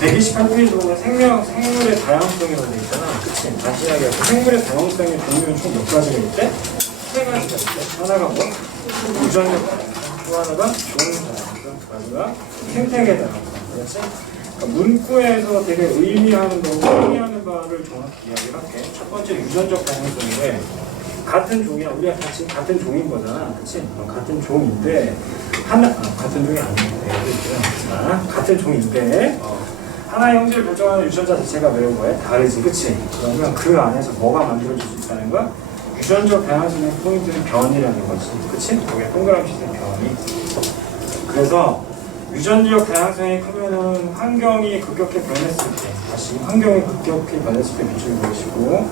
128페이지 보면 생물의 다양성이라고 되어 있잖아. 그치? 다시 이야기할게. 생물의 다양성의 종류는 총 몇 가지가 있대? 세 가지가 있대. 하나가 뭐? 유전력 다양성. 또 하나가 종 다양성. 마지막 생태계 다양성. 그렇지? 그러니까 문구에서 되게 의미하는 바를 정확히 이야기를 할게. 첫 번째 유전적 다양성인데 같은 종이야. 우리가 같이 같은 종인 거잖아. 그치? 같은 종인데 같은 종이 아닌데 같은 종인데 하나의 형질을 결정하는 유전자 자체가 매우 뭐해? 다르지. 그치? 그러면 그 안에서 뭐가 만들어질 수 있다는 거야? 유전적 다양성의 포인트는 변이라는 거지. 그치? 거기에 동그라미 치는 변이. 그래서 유전적 다양성이 크면은 환경이 급격히 변했을 때, 다시 환경이 급격히 변했을 때 미치는 것이고,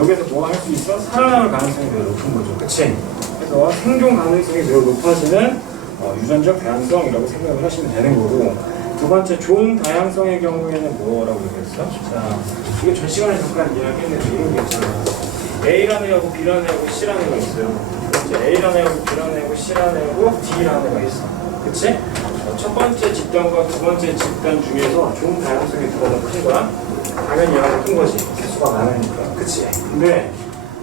여기서 뭐 할 수 있어? 살아남을 가능성이 매우 높은 거죠. 그치? 그래서 생존 가능성이 매우 높아지는 유전적 다양성이라고 생각을 하시면 되는 거고, 두 번째, 종 다양성의 경우에는 뭐라고 얘기했어? 자, 이거 전 시간에 잠깐 이야기했는데 이런 게 있잖아. A라는 애하고 B라는 애하고 C라는 애가 있어요. 이제 A라는 애하고 B라는 애하고 C라는 애하고 D라는 애가 있어. 그치? 첫 번째 집단과 두 번째 집단 중에서 종 다양성이 누가 더 큰 거야? 당연히 얘가 더 큰 거지. 개수가 많으니까. 그치? 근데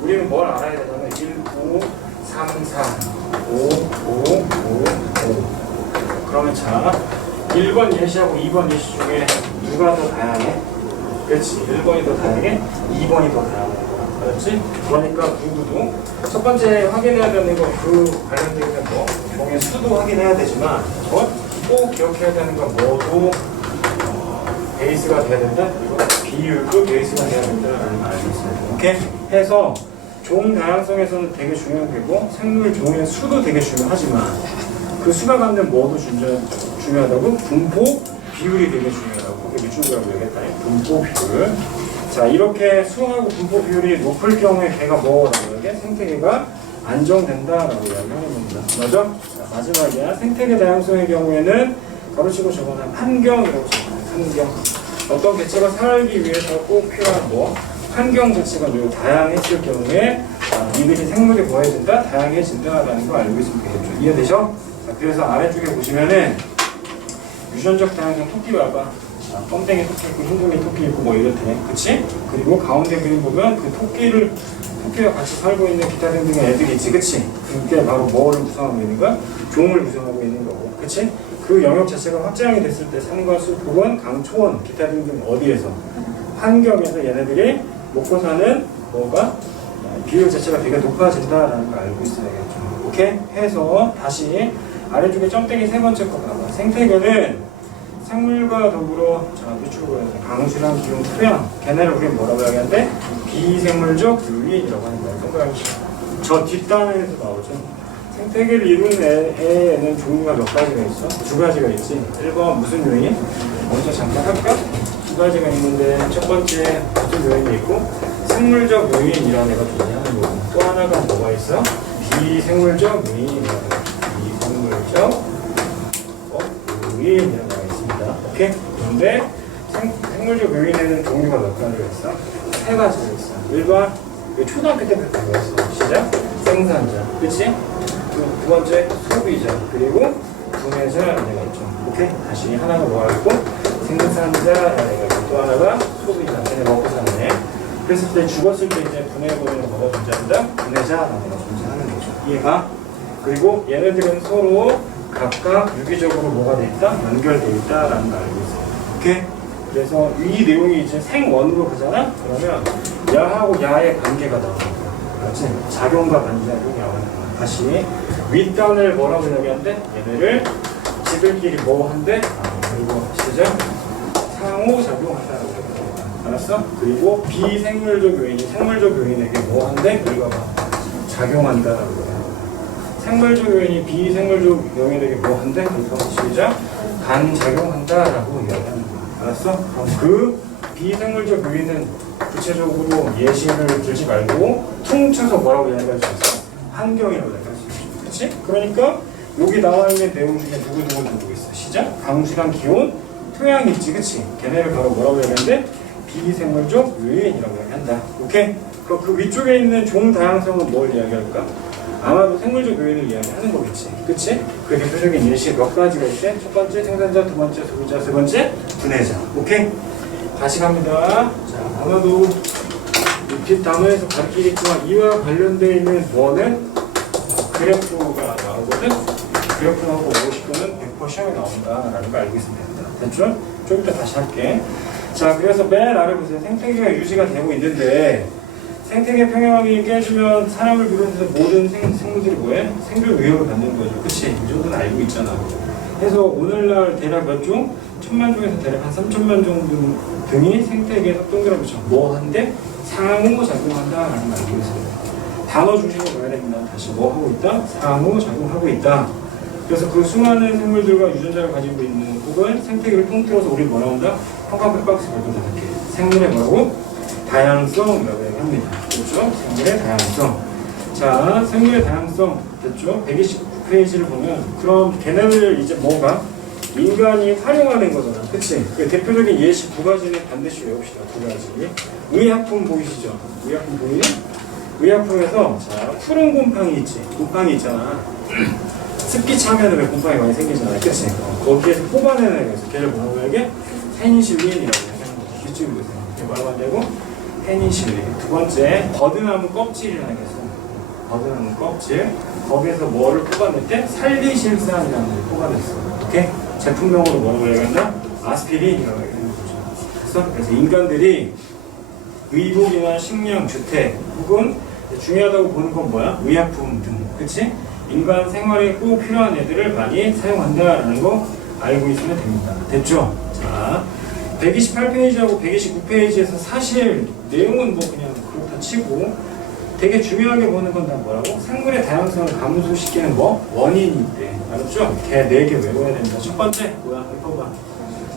우리는 뭘 알아야 되냐면 1, 9, 3, 4, 5, 5, 5, 5. 그러면 자, 1번 예시하고 2번 예시 중에 누가 더 다양해? 그렇지. 1번이 더 다양해? 2번이 더 다양해. 그렇지? 그러니까 누구도 첫 번째 확인해야 되는 거 그 관련된 거 종의 수도 확인해야 되지만 꼭 기억해야 되는 건 모두 베이스가 돼야 된다? 이거 비율도 베이스가 돼야 된다라는 걸 알고 있어요. 오케이? 해서 종 다양성에서는 되게 중요한 게고 생물 종의 수도 되게 중요하지만 그 수가 갖는 뭐도 중요하다고? 분포 비율이 되게 중요하다고. 그게 미충구라고 얘기했다. 분포 비율. 자, 이렇게 수하고 분포 비율이 높을 경우에 걔가 뭐라고 얘기해? 생태계가 안정된다라고 이야기하는 겁니다. 맞죠? 자, 마지막이야. 생태계 다양성의 경우에는 가로치고 적어놓은 환경이라고 적어놔요. 환경. 어떤 개체가 살기 위해서 꼭 필요한 환경 자체가 매우 다양했을 경우에 이들이 생물이 뭐해진다? 다양해진다라는 거 알고 있으면 되겠죠. 이해되죠? 자, 그래서 아래쪽에 보시면은 유전적 다양성 토끼 봐봐. 껌땡이 토끼 있고 흰둥이 토끼 있고 뭐 이렇대. 그치? 그리고 가운데 그림 보면 그 토끼와 같이 살고 있는 기타 등등의 애들이 있지. 그치? 그게 바로 뭐를 구성하고 있는가? 종을 구성하고 있는 거고. 그치? 그 영역 자체가 확장이 됐을 때 산과 숲 혹은 강, 초원, 기타 등등 어디에서? 환경에서 얘네들이 먹고 사는 뭐가? 비율 자체가 되게 높아진다라는 걸 알고 있어야겠죠. 오케이? 해서 다시 아래쪽에 점땡이 세 번째 거 봐봐. 생태계는 생물과 더불어 강수량, 기온, 토양 걔네를 우리는 뭐라고 이야기하는데 비생물적 유인이라고 하는 거예요. 동그라미 저 뒷단에서 나오죠. 생태계를 이루는 애에는 종류가 몇 가지가 있어? 두 가지가 있지. 1번 무슨 요인? 먼저 잠깐 할까? 두 가지가 있는데 첫 번째 무슨 요인이 있고 생물적 요인이라는 애가 존재하는 거고 또 하나가 뭐가 있어? 비생물적 요인이라는 거. 비생물적 요인이라는 거가 있습니다. 오케이? 그런데 생물적 요인에는 종류가 몇 가지가 있어? 세 가지가 있어. 1번 초등학교 때 배웠던 거였어. 시작? 생산자. 그치? 두 번째 소비자. 그리고 분해자라는 애가 있죠. 오케이? 다시 하나가 뭐가 있고 생산자라는 애가 있고 또 하나가 소비자. 걔네 먹고 사는 애. 그랬을 때 죽었을 때 이제 분해해버리는 뭐가 존재한다? 분해자라는 애가 존재하는 거죠. 이해가? 그리고 얘네들은 서로 각각 유기적으로 뭐가 돼 있다? 연결돼 있다라는 걸 알고 있어요. 오케이? 그래서 이 내용이 이제 생원으로 가잖아? 그러면 야하고 야의 관계가 나오는 거야. 그렇지? 작용과 반작용이 나오는 거야. 다시 윗단을 뭐라고 이야기하는데? 얘네를 지들끼리 뭐 한대? 그리고 시작? 상호작용한다라고 얘기해. 알았어? 그리고 비생물적 요인이 생물적 요인에게 뭐 한대? 그리고 작용한다라고 얘기해. 생물적 요인이 비생물적 요인에게 뭐 한대? 그러니까 시작? 반작용한다라고 이야기하는 거야. 알았어? 그럼 그 비생물적 요인은 구체적으로 예시를 들지 말고 퉁쳐서 뭐라고 이야기할 수 있어? 환경이라고 이야기할 수 있어. 그치? 그러니까 여기 나와 있는 내용 중에 누구 있어? 시작? 강수량, 기온, 토양이 있지. 그치? 걔네를 바로 뭐라고 이야기하는데? 비생물적 요인이라고 이야기한다. 오케이? 그럼 그 위쪽에 있는 종 다양성은 뭘 이야기할까? 아마도 생물적 요인을 이야기하는 거겠지. 그치? 그 대표적인 예시 몇 가지가 있지? 첫 번째 생산자, 두 번째 소비자, 세 번째 분해자. 오케이? 다시 갑니다. 자, 아마도 뒷 단어에서 가르치겠지만 이와 관련되어 있는 뭐는 그래프가 나오거든? 그래프 나오고 50분은 100% 시험에 나온다라는 거 알고 있으면 됩니다. 됐죠? 좀 이따 다시 할게. 자, 그래서 맨 아래 보세요. 생태계가 유지가 되고 있는데 생태계 평형이 깨지면 사람을 비롯해서 모든 생물들이 뭐해? 생존 위협을 받는 거죠. 그치? 이 정도는 알고 있잖아. 그래서 오늘날 대략 몇 종? 1000만 종에서 대략 한 3000만 종 등이 생태계에서 동그라미 쳐. 뭐 한데? 상호작용한다라는 걸 알고 있습니다. 단어 중심으로 봐야 됩니다. 다시 뭐 하고 있다? 상호작용하고 있다. 그래서 그 수많은 생물들과 유전자를 가지고 있는 혹은 생태계를 통틀어서 우리 뭐라고 한다? 형광펜 박스 발견하게 생물의 뭐라고? 다양성이라고 얘기합니다. 그렇죠? 생물의 다양성. 자, 생물의 다양성 됐죠? 129페이지를 보면 그럼 걔네들 이제 뭐가? 인간이 활용하는 거잖아. 그치? 그 대표적인 예시 두 가지는 반드시 외웁시다. 두 가지. 의약품 보이시죠? 의약품 보이니? 의약품에서 자, 푸른 곰팡이 있지? 곰팡이 있잖아. 습기 차면 왜 곰팡이 많이 생기잖아. 그치? 거기에서 뽑아내는 애가 걔를 뭐라고 하게? 페니실린이라고 얘기하는 거죠. 이쪽에 보세요. 이게 뭐라고 한다고? 페니실린. 두 번째, 버드나무 껍질이라는 게 있어. 버드나무 껍질. 거기에서 뭐를 뽑아낼 때? 살리실산이라는 걸 뽑아냈어. 오케이? 제품명으로 뭐라고 얘기한다? 아스피린이라고 얘기하는 거죠. 그래서 인간들이 의복이나 식량, 주택 혹은 중요하다고 보는 건 뭐야? 의약품 등. 그치? 인간 생활에 꼭 필요한 애들을 많이 사용한다라는 거 알고 있으면 됩니다. 됐죠? 자, 128페이지하고 129페이지에서 사실 내용은 뭐 그냥 그렇다 치고 되게 중요하게 보는 건 다 뭐라고? 생물의 다양성을 감소시키는 뭐? 원인이 있대. 알았죠? 걔 4개 외워야 됩니다. 첫 번째 뭐야? 읽어봐.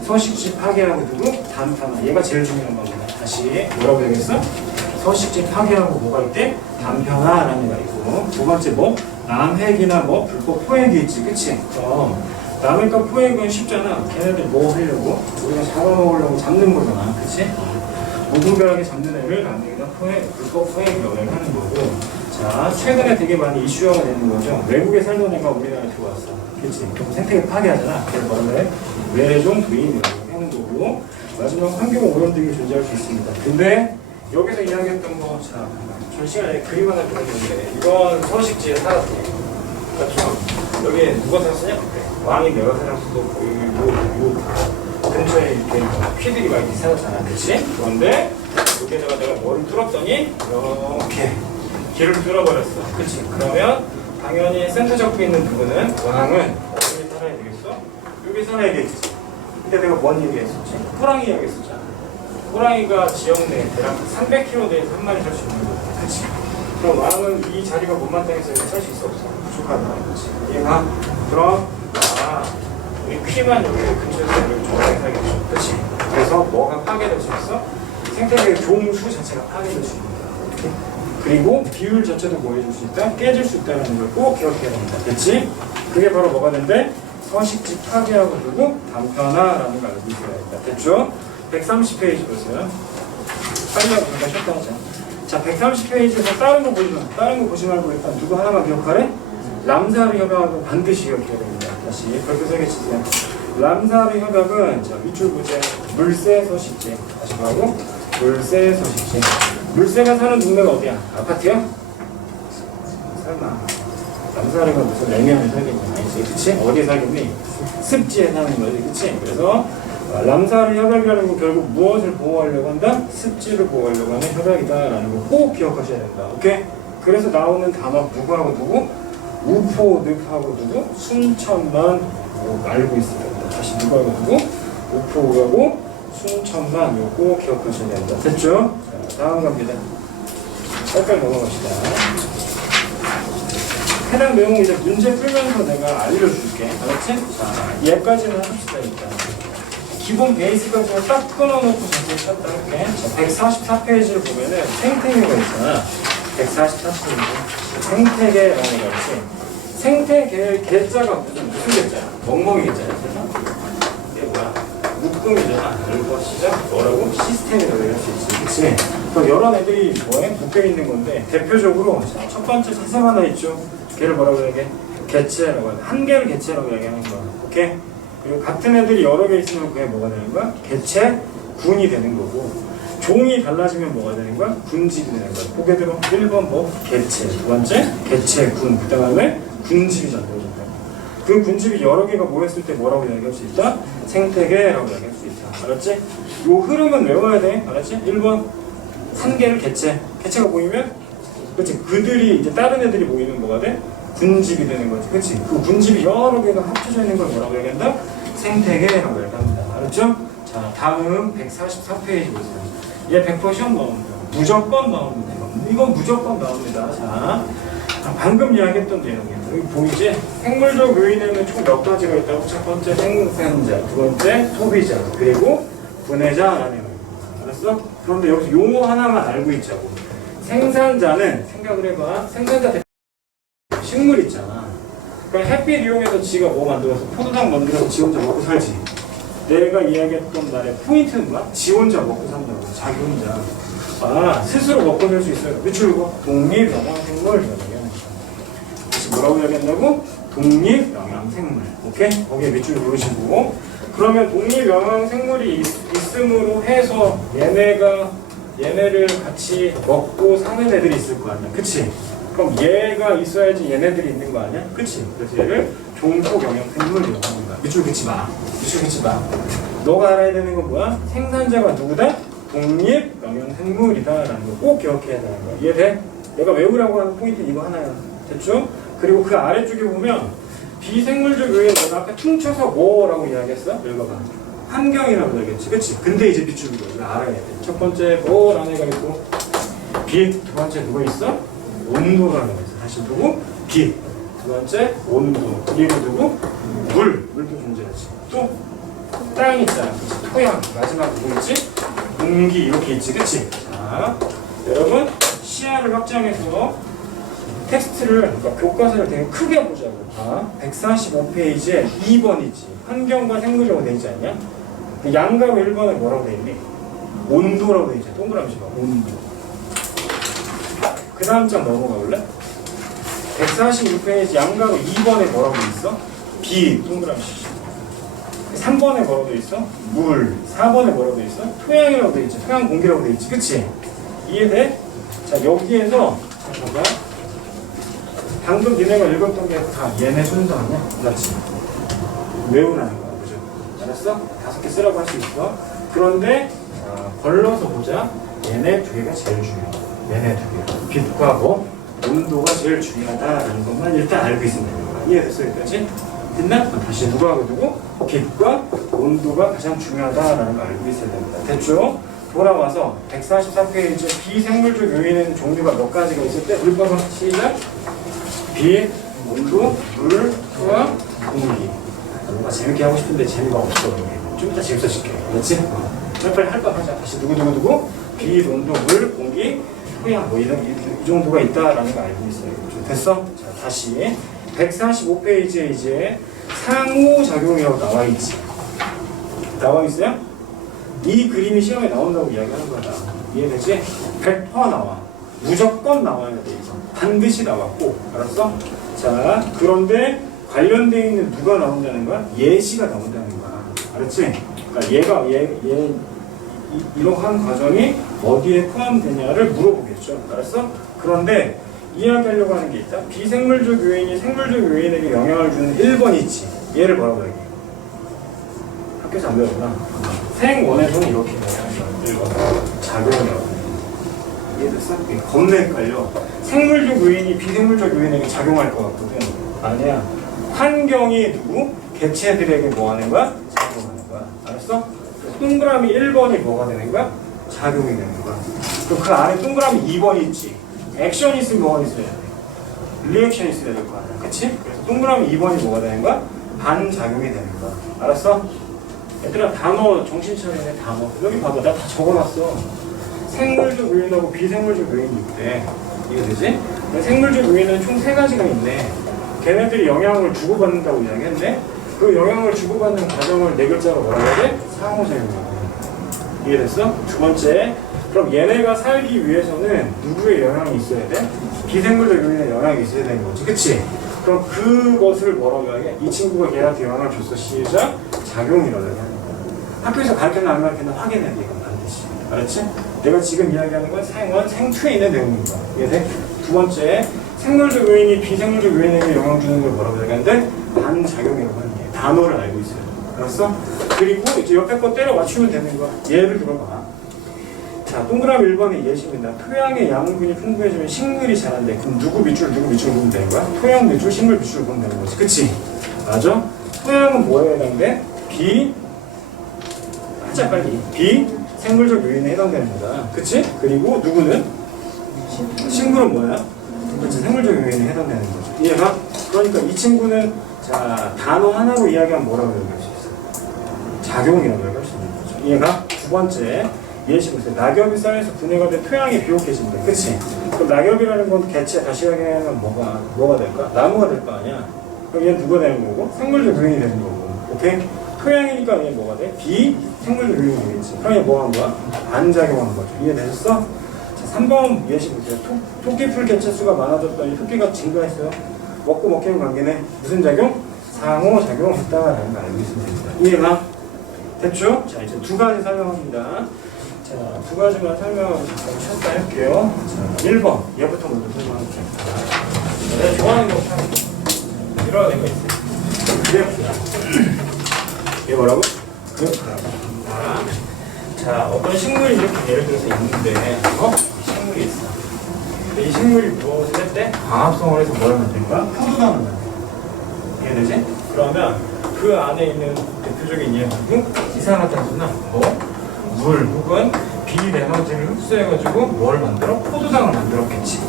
서식지 파괴하고 누구? 단편화. 얘가 제일 중요한 겁니다. 다시 뭐라고 얘기했어? 서식지 파괴하고 뭐가 있대? 단편화라는 얘가 있고. 두 번째 뭐? 남획이나 뭐 불법 포획이 있지. 그치? 남획과 포획은 쉽잖아. 걔네들 뭐 하려고? 우리가 잡아먹으려고 잡는 거잖아. 그치? 무분별하게 잡는 애를 남획이나 포획, 불법 포획이라고 하는 거고. 자, 최근에 되게 많이 이슈화가 되는 거죠. 외국에 살던 애가 우리나라에 들어왔어. 그치? 그럼 생태계 파괴하잖아. 그래서 뭐라고 해? 외래종 부인이라고 하는 거고. 마지막 환경 오염 등이 존재할 수 있습니다. 근데 여기서 이야기했던 거, 자, 전 시간에 그림 하나 그렸는데 이건 서식지에 살았어. 그렇죠? 여기 누가 살았냐? 왕이 내가 살았어도 요 근처에 이렇게 피들이 막 이렇게 살았잖아. 그치? 그런데 여기다가 내가 뭐를 뚫었더니 이렇게 길을 뚫어버렸어. 그치? 그러면 당연히 센터 잡고 있는 부분은 왕은 어디 살아야 되겠어? 여기 살아야 되겠지. 근데 내가 뭔 얘기했었지? 호랑이 얘기했었잖아. 호랑이가 지역 내 대략 300km 내에서 한 마리 살 수 있는 거야. 그치? 그럼 왕은 이 자리가 못마땅해서 살 수 있어 없어? 부족하다는 거지. 얘가 그럼 우리 퀴만 여기 근처에서 여기 조용히 살겠죠. 그치? 그래서 뭐가 파괴될 수 있어? 생태계의 종수 자체가 파괴될 수 있는 거야. 그리고 비율 자체도 뭐 해줄 수 있다? 깨질 수 있다는 걸 꼭 기억해야 됩니다. 그치? 그게 바로 뭐가 된대? 서식지 파괴하고 두고 단편화라는 걸 알고 있어야 된다. 됐죠? 130페이지 보세요. 빨리 하고 잠깐 쉬었다 하자. 자, 130페이지에서 다른 거 보지 마. 다른 거 보지 말고 일단 누구 하나만 기억하래? 람사르 협약은 반드시 기억해야 됩니다. 다시 별표 3개 치세요. 람사르 협약은 자, 밑줄 보세요. 물새 서식지. 다시 뭐라고? 물새 서식지. 물새가 사는 동네가 어디야? 아파트야? 설마 람사르가 무슨 냉면에 살겠니? 아니지, 그치? 어디에 살겠니? 습지에 사는 거지, 그치? 그래서 람사르 협약이라는 거 결국 무엇을 보호하려고 한다? 습지를 보호하려고 하는 협약이다라는 거 꼭 기억하셔야 된다. 오케이? 그래서 나오는 단어 누구하고 누구? 우포, 늪하고 누구? 순천만 알고 있어야 된다. 다시 누구하고 누구? 우포하고 순천만 요거 기억하셔야 된다. 됐죠? 자, 다음 갑니다. 빨리 넘어갑시다. 해당 내용을 이제 문제 풀면서 내가 알려줄게. 알았지? 자, 얘까지는 합시다, 일단. 기본 베이스까지는 딱 끊어놓고 전체 찾다 할게. 자, 144페이지를 보면은 생태계가 있잖아. 144페이지. 생태계라는 거 있지. 생태계 개자가 무슨 개자야? 멍멍이 개자야. 이게 뭐야? 묶음이잖아. 그리고 시작 뭐라고? 시스템이라고 할 수 있지. 그치? 그럼 여러 애들이 뭐해? 묶여있는 건데 대표적으로 첫 번째 사슴 하나 있죠. 걔를 뭐라고 얘기해? 개체라고 해. 한 개를 개체라고 얘기하는 거야. 오케이? 그리고 같은 애들이 여러 개 있으면 그게 뭐가 되는 거야? 개체군이 되는 거고, 종이 달라지면 뭐가 되는 거야? 군집이 되는 거야. 보게 되면 1번 뭐? 개체. 두 번째? 개체군. 그 다음에 군집이 만들어진다. 그 군집이 여러 개가 모였을 때 뭐라고 얘기할 수 있다? 생태계라고 얘기할 수 있다. 알았지? 요 흐름은 외워야 돼. 알았지? 1번 한 개를 개체. 개체가 보이면 그렇지. 그들이 이제 다른 애들이 모이면 뭐가 돼? 군집이 되는 거지. 그렇지? 그 군집이 여러 개가 합쳐져 있는 걸 뭐라고 얘기한다? 생태계라고 얘기합니다. 알았죠? 자, 다음 144페이지 보세요. 얘 100% 시험 나옵니다. 무조건 나옵니다. 이건 무조건 나옵니다. 자, 방금 이야기했던 내용이에요. 여기 보이지? 생물적 요인에는 총 몇 가지가 있다고? 첫 번째 생산자, 두 번째 소비자, 그리고 분해자라는 거예요. 알았어? 그런데 여기서 용어 하나만 알고 있자고. 생산자는 생각을 해봐. 생산자 대표 식물 있잖아. 그러니까 햇빛 이용해서 지가 뭐 만들어서 포도당 만들어서 지 혼자 먹고 살지. 내가 이야기했던 말의 포인트는 뭐야? 지 혼자 먹고 산다고. 자기 혼자. 아, 스스로 먹고 살 수 있어요. 그쵸, 이거? 독립영양생물. 뭐라고 얘기한다고? 독립영양생물. 오케이? 거기에 밑줄 그으시고. 그러면 독립영양생물이 있음으로 해서 얘네를 같이 먹고 사는 애들이 있을 거 아니야. 그치? 그럼 얘가 있어야지 얘네들이 있는 거 아니야? 그치? 그래서 얘를 종속영양생물이라고 하는 거야. 밑줄 긋지 마. 밑줄 긋지 마. 너가 알아야 되는 건 뭐야? 생산자가 누구다? 독립영양생물이다라는 거 꼭 기억해야 되는 거야. 이해돼? 내가 외우라고 하는 포인트는 이거 하나야. 됐죠? 그리고 그 아래쪽에 보면 비생물적 요인 내가 아까 퉁쳐서 뭐라고 이야기했어? 읽어봐. 환경이라고 얘기했지. 그치? 근데 이제 밑줄 그거 알아야 돼. 첫 번째 뭐라는 애가 있고 빛. 두 번째 누가 있어? 온도라는 애가 있어. 다시 누구? 빛. 두 번째 온도. 그리고 누구? 물도 존재하지. 또 땅 있잖아. 그치? 토양. 마지막 누구 있지? 공기 이렇게 있지. 그치? 자, 여러분 시야를 확장해서 텍스트를, 그러니까 교과서를 되게 크게 보자고. 아, 145페이지에 2번 있지. 환경과 생물이라고 돼 있지 않냐? 양가로 1번에 뭐라고 돼 있니? 온도라고 돼 있지. 동그라미 봐. 온도. 그 다음 장 넘어가 볼래? 146페이지 양가로 2번에 뭐라고 돼 있어? 비. 동그라미. 3번에 뭐라고 돼 있어? 물. 4번에 뭐라고 돼 있어? 토양이라고 돼 있지. 토양 공기라고 돼 있지. 그치? 이해돼? 자, 여기에서 봐봐. 방금 니네가 읽었던 게 다 얘네 순서 아니야? 그렇지. 외우라는 거야. 그죠? 알았어? 5개 쓰라고 할 수 있어. 그런데 걸러서 보자. 얘네 두 개가 제일 중요해. 얘네 두 개. 빛과 뭐? 온도가 제일 중요하다라는 것만 일단 알고 있으면 되는 거야. 이해됐어? 여기까지? 됐나? 다시 누가 하고 누구? 빛과 온도가 가장 중요하다라는 걸 알고 있어야 됩니다. 됐죠? 돌아와서 144페이지 비생물적 요인에는 종류가 몇 가지가 있을 때 읽어봐. 시작. 빛, 온도, 물, 토양, 공기. 뭔가 재밌게 하고 싶은데 재미가 없어. 좀 이따 재밌어질게. 알았지? 빨리 할 거 하자. 다시 누구 빛, 온도, 물, 공기, 토양 뭐 이 정도가 있다라는 거 알고 있어요. 좀 됐어? 자, 다시 145페이지에 이제 상호작용이라고 나와 있지. 나와 있어요? 이 그림이 시험에 나온다고 이야기하는 거야. 이해되지? 100% 나와. 무조건 나와야 돼. 반드시 나왔고, 알았어? 자, 그런데 관련되어 있는 누가 나온다는 거야? 예시가 나온다는 거야. 알았지? 그러니까 이러한 과정이 어디에 포함되냐를 물어보겠죠. 알았어? 그런데 이야기하려고 하는 게 있다. 비생물적 요인이 생물적 요인에게 영향을 주는 1번이 있지. 얘를 뭐라고 얘기해? 학교에서 안 배웠구나. 생원에서는 이렇게 영향을 작용이라고. 이해됐어? 겁나 헷갈려. 생물적 요인이 비생물적 요인에게 작용할 것 같거든. 아니야. 환경이 누구? 개체들에게 뭐 하는 거야? 작용하는 거야. 알았어? 동그라미 1번이 뭐가 되는 거야? 작용이 되는 거야. 그 안에 동그라미 2번이 있지. 액션이 있으면 뭐가 있어야 돼? 리액션이 있어야 될 거 아니야. 그치? 그래서 동그라미 2번이 뭐가 되는 거야? 반작용이 되는 거야. 알았어? 얘들아 단어 정신 차리네. 단어. 여기 봐봐. 나 다 적어놨어. 생물적 요인하고 비생물적 요인이 있대. 이해되지? 생물적 요인은 총 3가지가 있네. 걔네들이 영향을 주고받는다고 이야기했는데 그 영향을 주고받는 과정을 4글자로 뭐라고 해야 돼? 상호작용이라고 해. 이해됐어? 두 번째, 그럼 얘네가 살기 위해서는 누구의 영향이 있어야 돼? 비생물적 요인의 영향이 있어야 되는 거지, 그치? 그럼 그것을 뭐라고 하게? 이 친구가 걔한테 영향을 줬어. 시작. 작용이라고 하는 거야. 학교에서 가르쳤나 안 가르쳤나 확인해야 돼, 이건 반드시. 알았지? 내가 지금 이야기하는 건 생원, 생투에 있는 내용입니다. 이해돼? 두 번째, 생물적 요인이 비생물적 요인에게 영향을 주는 걸 뭐라고 얘기하는데? 반작용이라고 하는 게 단어를 알고 있어요. 알았어? 그리고 이제 옆에 거 때려 맞추면 되는 거야. 예를 들어봐. 자, 동그라미 1번의 예시입니다. 토양의 양분이 풍부해지면 식물이 자란대. 그럼 누구 밑줄 보면 되는 거야? 토양 밑줄, 식물 밑줄 보면 되는 거지. 그치? 맞아? 토양은 뭐에 해당돼? 하자 빨리. 비생물적 요인에 해당되는 거다. 그치? 그리고 누구는? 식물은 뭐야? 그치? 생물적 요인에 해당되는 거죠. 이해가? 그러니까 이 친구는 자, 단어 하나로 이야기하면 뭐라고 얘기할 수 있어? 작용이라고 얘기할 수 있는 거죠. 이해가? 두 번째, 예시 보세요. 낙엽이 쌓여서 분해가 돼 토양이 비옥해진대. 그치? 그럼 낙엽이라는 건 개체 다시 이야기하면 뭐가 될까? 나무가 될 거 아니야? 그럼 얘는 누가 되는 거고? 생물적 요인이 되는 거고. 오케이? 토양이니까 얘 뭐가 돼? 비생물적 요인이 되겠지. 그럼 얘 뭐 하는 거야? 반작용하는 거죠. 이해되셨어? 자, 3번 예시 보세요. 토끼풀 개체 수가 많아졌더니 토끼가 증가했어요. 먹고 먹히는 관계네. 무슨 작용? 상호작용했다라는 걸 알고 있으면 됩니다. 이해가? 됐죠? 자, 이제 두 가지 설명합니다. 자, 두 가지만 설명을 잠깐 쉬었다 할게요. 자, 1번. 얘부터 먼저 설명할게요. 내가 좋아하는 거 참, 이런 애가 있어요. 그래프야. 얘 뭐라고? 그래프라고. 자, 어떤 식물이 이렇게 예를 들어서 있는데, 식물이 있어. 이 식물이 무엇을 했대? 광합성을 해서 뭘 만든가? 포도당을 만든다. 이해되지? 그러면 그 안에 있는 대표적인 예물이 이산화탄소나 물 혹은 비내망제를 흡수해가지고 뭘 만들어? 포도당을 만들었겠지.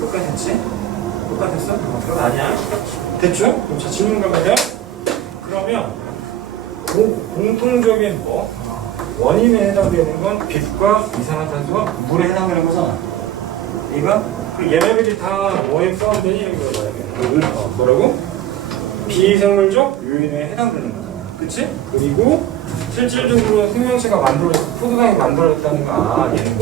똑같았지? 똑같았어? 그거 아니야? 됐죠? 그럼 자 질문 가면요. 그러면 공통적인 원인에 해당되는 건 빛과 이산화탄소와 물에 해당되는 거잖아. 이거? 그 얘네들이 다 뭐에 포함되니? 이거 뭐라고? 비생물적 요인에 해당되는 거잖아. 그치? 그리고 실질적으로 생명체가 만들어져서 포도당이 만들어졌다는 거 얘는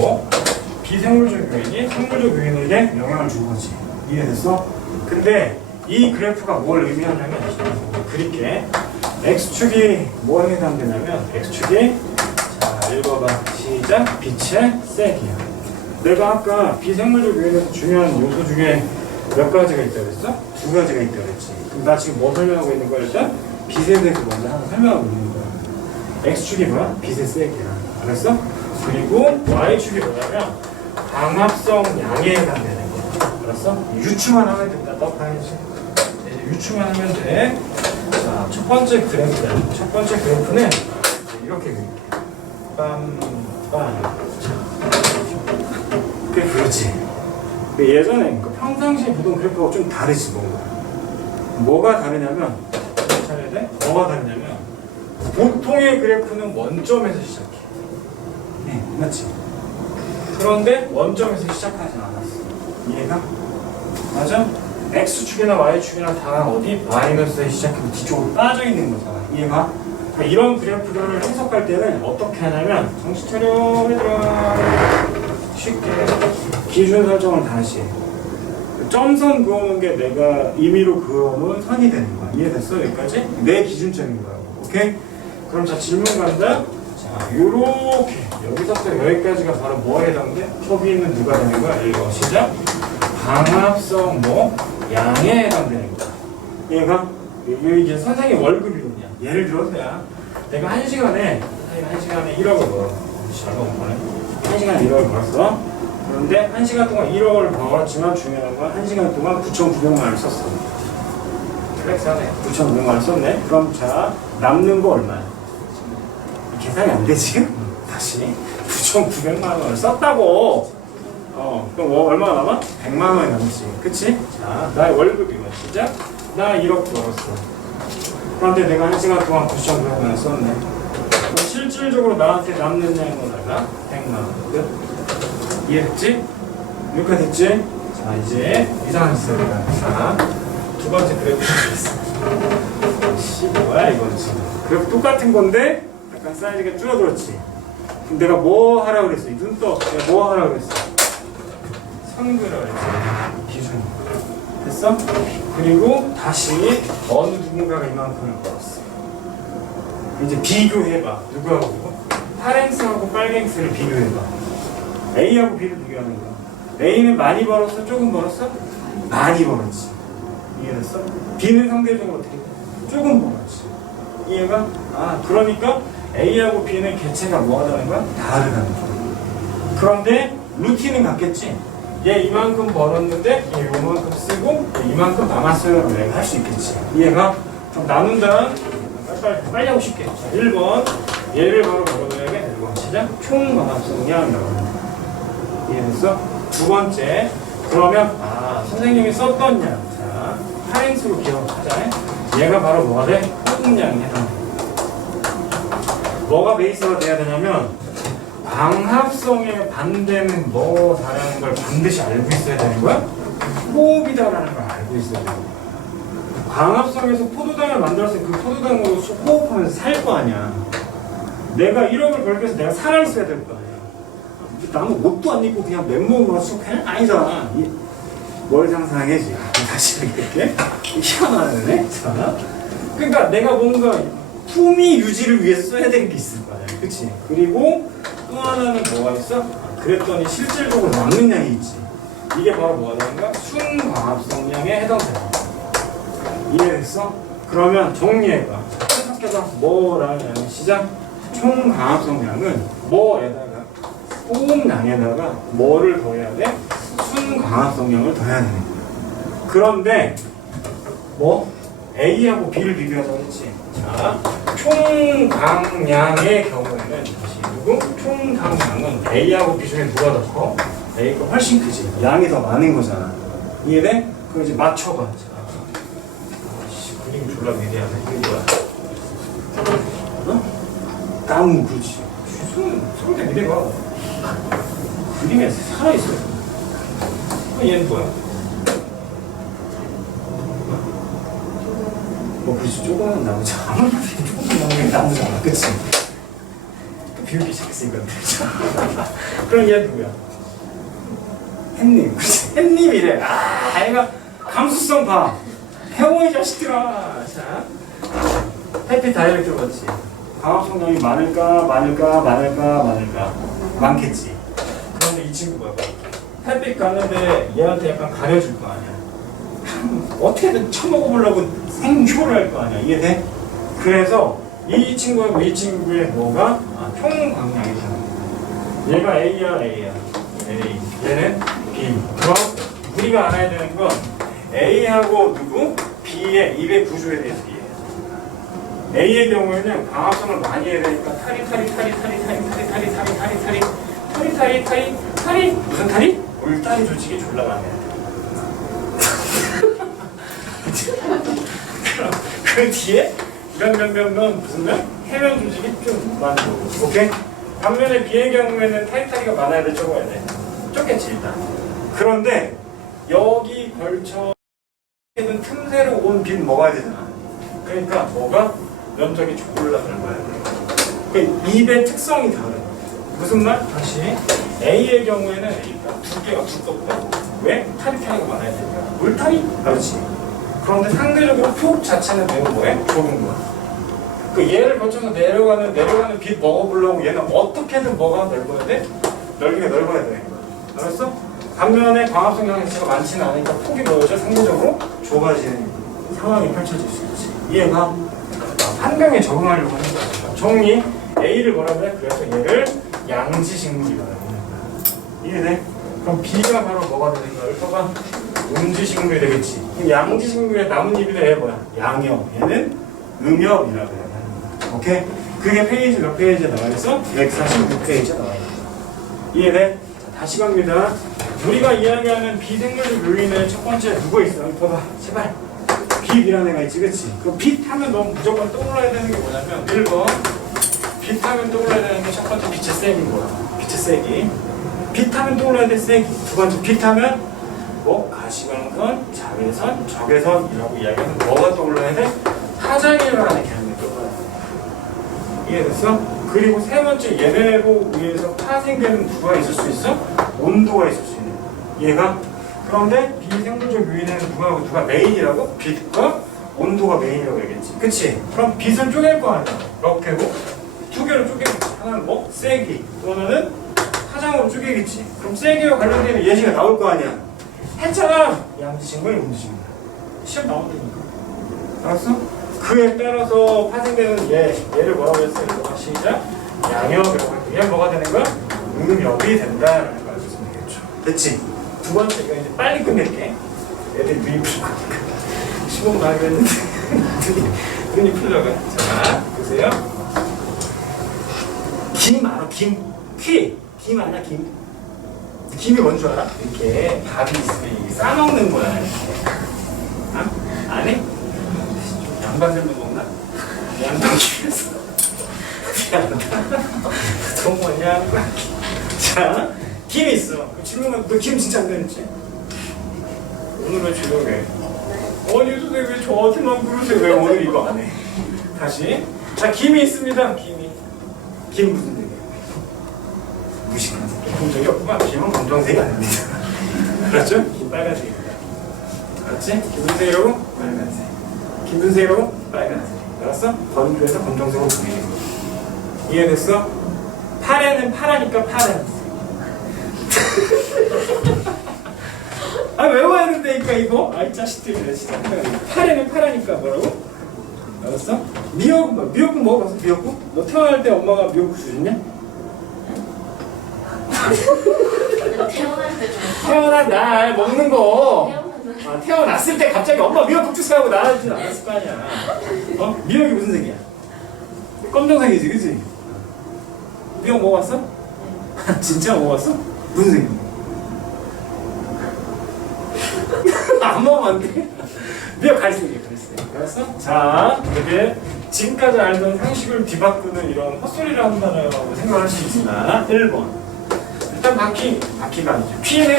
비생물적 요인이 생물적 요인에게 영향을 준 거지. 이해됐어? 근데 이 그래프가 뭘 의미하냐면 그릴게. X축이 뭐에 해당되냐면 X축이 자 읽어봐. 시작. 빛의 세기야. 내가 아까 비생물적 요인에서 중요한 요소 중에 몇 가지가 있다고 했어? 두 가지가 있다고 했지. 그럼 나 지금 뭐 설명하고 있는 거야? 일단 빛에 대해서 먼저 하나 설명하고 있는 거야. X축이 뭐야? 빛의 세기야. 알았어? 그리고 Y축이 뭐냐면 광합성 양에 해당되는 거야. 알았어? 유추만 하면 된다. 떡하야지. 이제 유추만 하면 돼. 자, 첫 번째 그래프야. 첫 번째 그래프는 이렇게 그릴게. 그래, 그렇지. 예전에 평상시에 보던 그래프가 좀 다르지, 뭐가 다르냐면, 잘해야 돼? 뭐가 다르냐면, 보통의 그래프는 원점에서 시작해. 네, 맞지? 그런데 원점에서 시작하지 않았어. 이해가? 맞아? X축이나 Y축이나 다 어디? 마이너스에 시작해서 뒤쪽으로 빠져있는 거잖아. 이해가? 그러니까 이런 그래프를 해석할 때는 어떻게 하냐면, 정신 차려, 얘들아. 쉽게 기준 설정을 다시 해. 점선 그어놓은 게 내가 임의로 그어놓은 선이 되는 거야. 이해됐어? 여기까지? 내 기준점인 거야. 오케이? 그럼 자 질문 간다. 자 요렇게 여기서부터 여기까지가 바로 뭐에 해당돼? 초비는 누가 되는 거야? 이거 시작. 광합성 양에 해당되는 거야. 얘가 이게 선생님 월급 이론이야. 예를 들어서야 내가 1시간에 1억을 벌어. 잘 먹어보네. 1시간에 1억을 벌었어. 그런데 1시간 동안 1억을 벌었지만 중요한 건 1시간 동안 9,900만 원을 썼어. 플렉스하네. 9,900만 원을 썼네. 그럼 자 남는 거 얼마야? 계산이 안 돼 지금? 다시 9,900만 원을 썼다고. 그럼 얼마 남아? 100만 원이 남지. 그치? 자 나의 월급이 뭐 시작? 나 1억 벌었어. 그런데 내가 1시간 동안 9,900만 원을 썼네. 그럼 실질적으로 나한테 남는 양은 얼마? 100만 원. 끝. 이해했지? 여기까지 됐지? 자 이제 이상한 짓을 해봐. 자 두 번째 그래프 있어. 씨 뭐야 이건 지금. 그래프 똑같은 건데 약간 사이즈가 줄어들었지. 그럼 내가 뭐 하라고 그랬어? 이 눈떠. 내가 뭐 하라고 그랬어? 선그라 그랬지. 기준. 됐어? 그리고 다시 어느 누군가가 이만큼을 걸었어. 이제 비교해봐. 누구하고? 파랭스하고 빨갱스를 비교해봐. A하고 B를 비교하는 거야. A는 많이 벌었어? 조금 벌었어? 많이 벌었지. 이해됐어? B는 상대적으로 어떻게 돼? 조금 벌었지. 이해가? 아, 그러니까 A하고 B는 개체가 뭐가 다른 거야? 다르다는 거야. 그런데 루틴은 같겠지? 얘 이만큼 벌었는데 얘 요만큼 쓰고 얘 이만큼 남았어요. 내가 할 수 있겠지. 이해가? 그럼 나눈다. 빨리 하고 싶게. 자, 1번. 얘를 바로 적어줘야겠네. 1번 시작. 총과합성량 나옵니다. 이해됐어? 두 번째. 그러면 선생님이 썼던 양. 자, 파랭수로 기억하자. 얘가 바로 뭐가 돼? 호흡량이 해당돼. 뭐가 베이스가 돼야 되냐면 광합성의 반대는 뭐다라는 걸 반드시 알고 있어야 되는 거야? 호흡이다라는 걸 알고 있어야 되는 거야. 광합성에서 포도당을 만들었으니 그 포도당으로 호흡하면서 살 거 아니야. 내가 1억을 벌기 위해서 내가 살아있어야 될 거 아니야. 나는 옷도 안 입고 그냥 맨몸으로 수업해? 아니잖아. 뭘 상상해 지금. 다시 얘기할게. 희한하네. 자, 그러니까 내가 뭔가 품위 유지를 위해서 써야 되는 게 있을 거 아니야. 그치? 그리고 또 하나는 뭐가 있어? 그랬더니 실질적으로 남는 양이 있지. 이게 바로 뭐가 되는가? 순광합성량에 해당된다. 이해됐어? 그러면 정리해봐. 해석해봐. 뭐라는 시작? 총광합성량은 뭐에다가 호흡량에다가 뭐를 더해야 돼? 순광합성량을 더해야 되는 거야. 그런데 뭐? A하고 B를 비교하자고 했지. 자, 총광량의 경우에는 누구? 총광량은 A하고 B 중에 누가 더 커? A가 훨씬 크지. 양이 더 많은 거잖아. 이해돼? 그럼 이제 맞춰봐. 그림 졸라 미래하네. 이게 뭐야? 어? 나무, 그렇지. 손대 미래가 그림에 살아있어. 얘는 뭐야? 그렇지. 조그만 나무잖아. 아무리 조그만 나무잖아. 그치? 또 비웃기 시작했으니까. 그럼 얘 누구야? 햇님. 그치? 햇님이래. 얘가 감수성 봐. 해워 이 자식들아. 자, 햇빛 다이렉트 봤지. 광합성량이 많을까? 많겠지. 그런데 이 친구 봐봐. 햇빛 가는데 얘한테 약간 가려줄 거 아니야. 어떻게든 처먹어보려고 생쇼를 할 거 아니야. 이해돼? 그래서 이 친구하고 이 친구의 뭐가? 총광량이잖아. 얘가 A야, A. 얘는 B. 그럼 우리가 알아야 되는 건 A하고 누구? B의 입의 구조에 대해서 이해해. A의 경우에는 광합성을 많이 해야 되니까 탈이 무슨 탈이? 울타리 조직이 졸라 많아요. 그 뒤에 이런 무슨 면? 해면 조직이 좀 많은 거고. 오케이? 반면에 B의 경우에는 타리타리가 많아야 돼, 적어야 돼. 적겠지 일단. 그런데 여기 걸쳐 있는 틈새로 온 B는 먹어야 되잖아. 그러니까 뭐가? 면적이 졸라 넓어야 돼. 그러니까 입의 특성이 다른 거야. 무슨 말? 다시 A의 경우에는 A가 두께가 두껍다. 왜? 타리타리가 많아야 되니까. 물타리? 그렇지. 그런데 상대적으로 표 자체는 매우 뭐해? 좁은 거야. 그 얘를 거쳐서 내려가는 빛 먹어보려고 얘는 어떻게든 뭐가 넓어야 돼? 넓이가 넓어야 돼. 알았어? 반면에 광합성 양식가 많지는 않으니까 폭이 넓어져 상대적으로 좁아지는 상황이 펼쳐질 수 있지. 이해가? 환경에 적응하려고 하는 거야. 정리. A를 뭐라 그래? 그래서 얘를 양지식물이라고 하는 거야. 이해돼? 그럼 B가 바로 뭐가 되는 거야? 써봐. 음지식물이 되겠지. 양지식물의 나뭇잎이 돼. 뭐야? 양엽. 얘는 음엽이라고 해야 돼. 오케이? 그게 페이지 몇 페이지에 나와 있어? 146페이지에 나와 있어. 이해돼? 자, 다시 갑니다. 우리가 이야기하는 비생물적 요인의 첫 번째 누구 있어? 봐봐. 제발. 빛이라는 애가 있지, 그치? 그 빛 하면 너 무조건 떠올라야 되는 게 뭐냐면 1번 빛 하면 떠올라야 되는 게 첫 번째 빛의 세기인 거야. 빛의 세기. 빛 하면 떠올라야 돼, 세기. 두 번째 빛 하면 뭐 가시광선, 자외선, 적외선이라고 이야기하면 뭐가 떠올라야 돼? 하장이라는 개념이 떠올라야 돼. 이해됐어? 그리고 세 번째 얘네로 의해서 파생되는 누가 있을 수 있어? 온도가 있을 수 있는 얘가. 그런데 비생물적 요인에는 누가 메인이라고? 빛과 온도가 메인이라고 얘기했지. 그치? 그럼 빛은 쪼갤 거 아니야. 몇 개고? 두 개로 쪼개겠지. 하나는 뭐? 세기. 또 하나는 파장으로 쪼개겠지. 그럼 세기와 관련되는 예시가 나올 거 아니야. 했잖아. 양지식물, 음지식물. 시험 나온다니까. 알았어? 그에 따라서 파생되는 얘를 뭐라고 했어요? 이거 시작. 양역이라고 할게요. 얘는 뭐가 되는 거야? 음역이 된다라는 걸 알려주면 되겠죠. 됐지? 두 번째, 이거 이제 빨리 끝낼게. 애들이 눈이 풀릴 거니까. 15분 하기로 했는데 눈이 풀려가. 자, 보세요. 김 알아? 김. 김 아냐? 김. 김이 뭔 줄 알아? 이렇게 밥이 있으면 싸먹는 거야. 아? 안 해? 양반들도 먹나? 양반집에서. 미안하다. 동원이야. 자, 김이 있어. 질문은 너 김 진짜 안 되는지? 오늘 왜 조용해? 아니 선생님 왜 저한테만 그러세요? 왜 오늘 이거 안 해? 다시. 자, 김이 있습니다. 김 무슨 색이야? 무식한 색. 검정이 없구만. 김은 검정색이 아닙니다. 알았죠? 김 빨간색입니다. 알았지? 김 무슨 색이라고? 빨간색. 김 무슨 색이라고? 빨간색. 알았어? 건조해서 검정색으로 보이는 거. 이해됐어? 파래는 파라니까 파란. 아, 외워야 된다니까 이거. 아이 자식들이네 진짜. 파래는 파라니까 뭐라고? 알았어? 미역국 먹어봤어? 미역국? 너 태어날 때 엄마가 미역국 주셨냐? 태어난 날 먹는 거. 아, 태어났을 때 갑자기 엄마 미역국 주세요 하고 나와주진 않았을 거 아니야. 어? 미역이 무슨 색이야? 검정색이지, 그치? 미역 먹어봤어? 진짜 먹어봤어? 무슨 색이야? 안 먹으면 안 돼? 미역 갈색이야, 갈색. 알았어? 자, 이렇게 지금까지 알던 상식을 뒤바꾸는 이런 헛소리를 한다라고 생각할 수 있으나 1번. 일단 바퀴가 아니죠. P는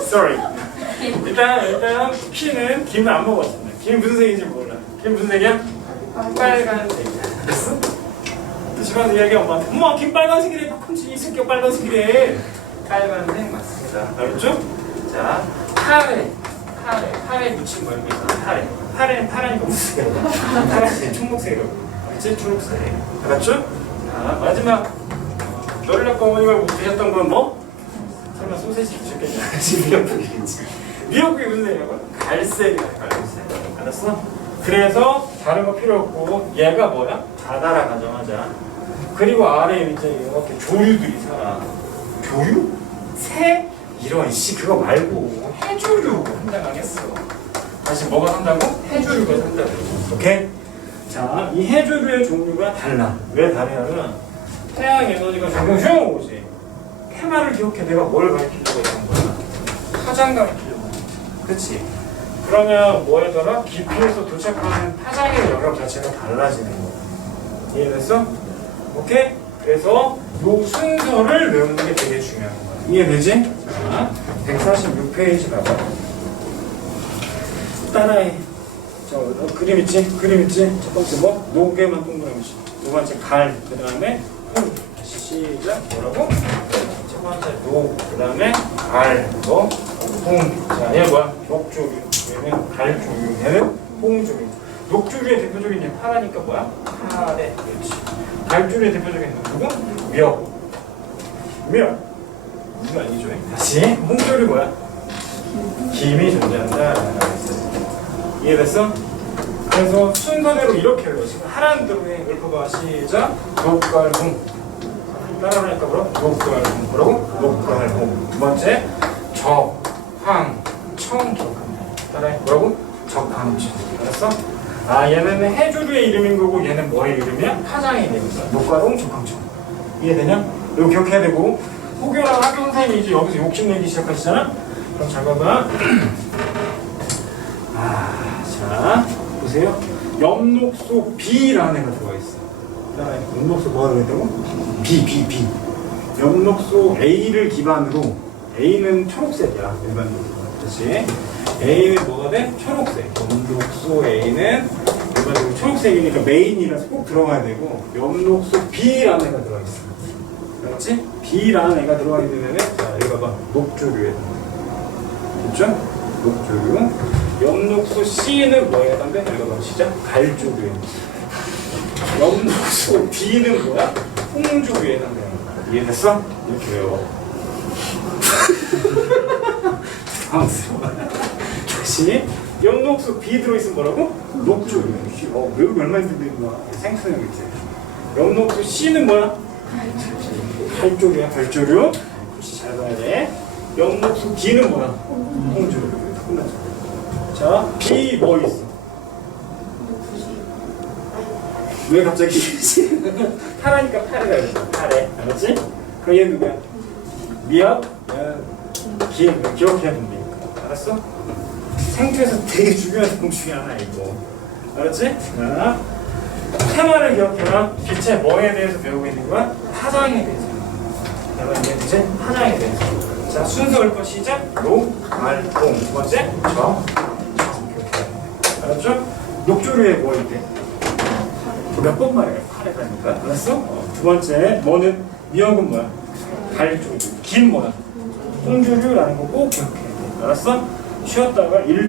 sorry. 일단 P는 김을 안 먹었습니다. 김이 무슨 색인지 몰라. 김 무슨 색이야? 빨간색이야. 됐어? 집안에서 이야기 엄마한테 엄마 김 빨간색이래. 팝콘치 이 새끼가 빨간색이래. 빨간색 맞습니다. 알았죠? 자, 파래 묻힌 거 이렇게 있어. 파래는 파라니까 무슨 색이야? 파란색, 초록색이라고. 알았지? 초록색. 알았죠? 자, 마지막. 너를 낳고 어머니가 드셨던 건 뭐? 설마 소세지 드셨겠냐? 미역국이겠지. 미역국이 무슨 색이라고? 갈색이야, 갈색. 알았어? 그래서 다른 거 필요 없고 얘가 뭐야? 바다라 가정하자. 그리고 아래에 이제 이렇게 조류들이 살아. 조류? 새? 이런 씨 그거 말고 해조류 한다하겠어. 다시 뭐가 산다고? 해조류가 산다고. 오케이? 자, 이 해조류의 종류가 달라. 왜 다르냐면 태양 에너지가 점점 휘어오지. 테마를 기억해. 내가 뭘 가르치려고 했던 거야? 파장 가르치려고. 그치? 그러면 뭐였더라? 깊이에서 도착하는 파장의 영역 자체가 달라지는 거야. 이해됐어? 오케이? 그래서 요 순서를 외우는 게 되게 중요한 거야. 이해되지? 자, 146페이지 봐봐. 따라해. 자, 그림 있지? 첫 번째 뭐? 노개만 동그라미지. 두 번째 갈. 그 다음에 다시 시작. 뭐라고? 첫 번째 노. 그 다음에 갈. 뭐? 홍. 자, 얘 뭐야? 녹조류. 얘는 갈조류. 얘는 홍조류. 녹조류의 대표적인 얘 파라니까 뭐야? 파래. 그렇지. 갈조류의 대표적인 누구? 미역. 이거 아니죠? 다시 홍조류 뭐야? 김이 존재한다. 이해됐어? 그래서 순서대로 이렇게 해요. 지금 하라는 대로 해. 읊어봐. 시작. 녹갈홍. 따라하니까 뭐라고? 녹갈홍. 뭐라고? 녹갈홍. 두 번째 적, 황, 청 기억합니다. 따라해. 뭐라고? 적황청. 알았어? 아, 얘는 해조류의 이름인 거고 얘는 뭐의 이름이야? 파장의 이름이야. 녹갈홍, 적황청. 이해되냐? 이거 기억해야 되고 혹여나 학교 선생님이 이제 여기서 욕심내기 시작하시잖아? 그럼 잘 봐봐. 자, 보세요. 엽록소 B라는 애가 들어가 있어. 엽록소 뭐가 들어있다고? B. 엽록소 A를 기반으로 A는 초록색이야. 일반적으로. 그렇지? A는 뭐가 돼? 초록색. 엽록소 A는 일반적으로 지금 초록색이니까 메인이라서 꼭 들어가야 되고 엽록소 B라는 애가 들어가 있어. 알았지? B라는 애가 들어가게 되면은 자 여기 봐봐 녹조류에 됐죠? 녹조류. 엽록소 C는 뭐에 해당돼? 여기 봐봐 시작 갈조류에. 엽록소 B는 뭐야? 홍조류에 해당돼. 이해됐어? 이렇게 외워. 당황스러워. 다시 엽록소 B 들어있으면 뭐라고? 녹조류. 외우기 얼마나 힘든데 거야? 생수형 있지. 엽록소 C는 뭐야? 갈조류야. 갈조류. 혹시 잘 봐야 돼. 엽록소 B는 뭐야? 홍조류. 끝났죠. 자, B 뭐 있어? 왜 갑자기 파라니까 파래가 있어. 파래. 알았지? 그럼 얘는 누구야? 미역? 기억해야 된대. 알았어? 생태에서 되게 중요한 공 중에 하나 이거. 알았지? 자, 테마를 기억해라. 빛의 뭐에 대해서 배우고 있는 거야? 파장에 대해서. 내가 이제 파장에 대해서. 자, 순서 올 시작. 녹, 말, 동. 두 번째, 저. 알았죠? 녹조류에 뭐 있대? 몇 번 말해? 파래가니까. 알았어? 두 번째, 뭐는? 미역은 뭐야? 갈조류. 김 뭐야? 홍조류라는 거 꼭 기억해. 알았어? 쉬었다가